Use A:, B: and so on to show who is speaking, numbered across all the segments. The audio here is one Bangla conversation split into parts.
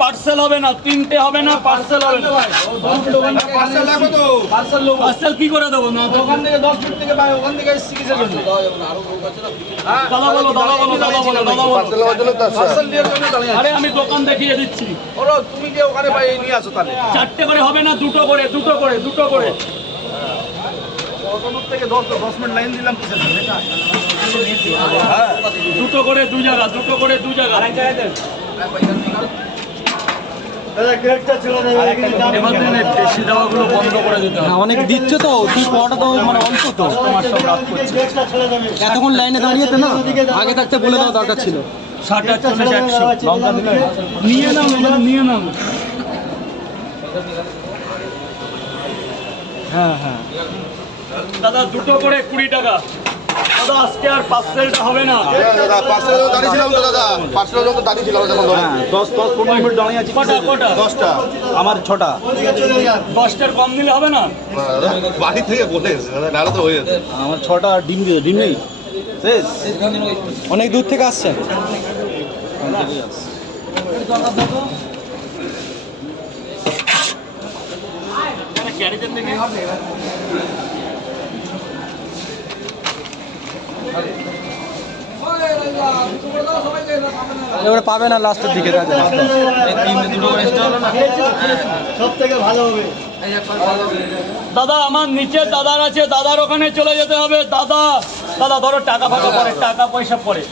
A: পার্সেল হবে না তিনটে হবে না পার্সেল হবে না।
B: পার্সেল লাগবে তো। পার্সেল লোক
A: পার্সেল কি করে দেবো? না
B: ওখান থেকে দশ মিনিট থেকে ভাই ওখান থেকে এসছি কিসের জন্য?
A: দাদা বলো দাদা বলো দাদা বলো দাদা বলো।
B: পার্সেল নিয়ে
A: আরে আমি দোকান দেখিয়ে দিচ্ছি।
B: ওরা তুমি যে ওখানে ভাই নিয়ে আসো তাহলে।
A: চারটে করে হবে না দুটো করে দুটো করে দুটো করে।
B: থেকে দশ দশ মিনিট লাইন দিলাম হ্যাঁ
A: দুটো করে দু জায়গা দুটো করে দু জায়গা। বেশি দেওয়াগুলো বন্ধ করে দিতে হবে।
C: অনেক দিচ্ছে তো তুই পড়াটা তো মানে অল্প তো
A: কাস্টমার সব রাত করছে।
C: এতক্ষণ লাইনে দাঁড়িয়েতে না? আগে থাকতে বলে দেওয়া দরকার ছিল।
A: ষাট আটচল্লিশ একশো লঙ্কা দিলে। নিয়ে নাও নিয়ে নাও
C: হ্যাঁ হ্যাঁ
A: দাদা দুটো করে কুড়ি টাকা। দাদা আজকে আর পার্সেলটা হবে না।
D: দাদা পার্সেল দাঁড়িয়েছিলাম তো দাদা। পার্সেল তো ধরে।
C: হ্যাঁ দশ দশ পনেরো মিনিট দাঁড়িয়ে আছি।
A: কটা কটা?
D: দশটা।
C: আমার ছটা।
A: দশটার কম দিলে হবে না?
D: বাড়ি থেকে বলে দাদা তো হয়ে যেত
C: আমার ছটা ডিম দিয়ে ডিম নেই? শেষ? অনেক দূর থেকে আসছেন।
A: ক্যারেজের থেকে
C: এবারে পাবে না লাস্টের দিকে ভালো হবে।
A: দাদা আমার নিচের দাদার আছে দাদার ওখানে চলে যেতে হবে। দাদা দাদা ধরো টাকা ফাঁকা পরে টাকা পয়সা পরে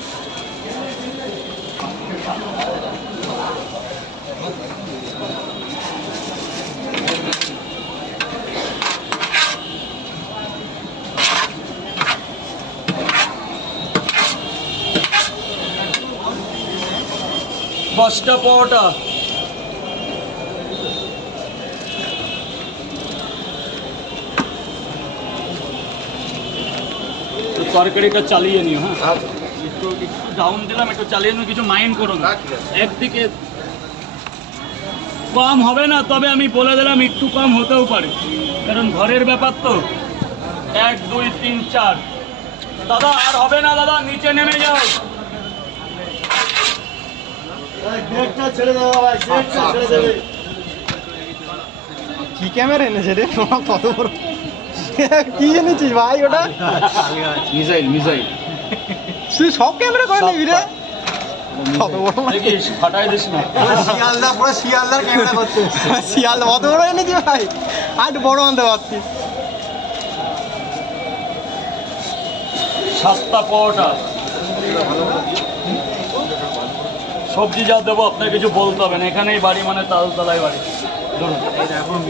A: দশটা পরোটা। তো তরকারিটা চালিয়ে নিও হ্যাঁ। একটু একটু ডাউন দিলাম একটু চালিয়ে নিও কিছু মাইন্ড করো না। একদিকে কম হবে না তবে আমি বলে দিলাম একটু কম হতেও পারে। কারণ ঘরের ব্যাপার তো। এক দুই তিন চার। দাদা আর হবে না দাদা নিচে নেমে যাও।
C: কি ক্যামেরা এনেছে রে? কত বড় কি এনেছিস ভাই ওটা?
A: Missile missile.
C: তুই সব ক্যামেরা করে নিবি রে। শিয়ালদা পুরো শিয়ালদার ক্যামেরা করছে। শিয়ালদা অত বড় এনেছি ভাই? আর বড় আনতে
A: সাতটা পরোটা। সবজি যা দেবো আপনার কিছু বলতে হবে না। এখানেই বাড়ি মানে তালতলায় বাড়ি।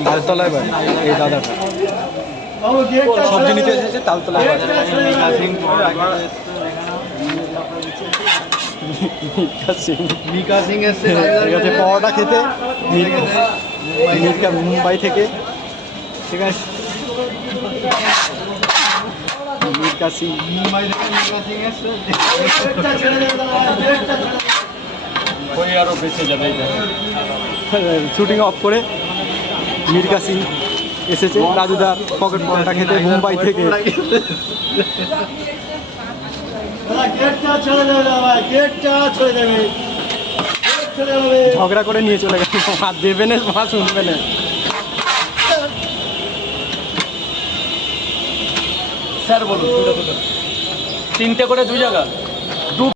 C: বাড়ি সবজি নিতে এসেছে, তালতলায় পাওয়াটা খেতে মুম্বাই থেকে। ঠিক আছে।
B: মুম্বাই থেকে
A: আরও বেঁচে যাবে
C: শুটিং অফ করে মির্কা সিং এসেছে রাজুদার পকেট পরোটা খেতে মুম্বাই থেকে। ঝগড়া করে নিয়ে চলে গেল। মা দেবে না মা শুনবে না।
A: স্যার বলুন তিনটে করে দু জায়গা?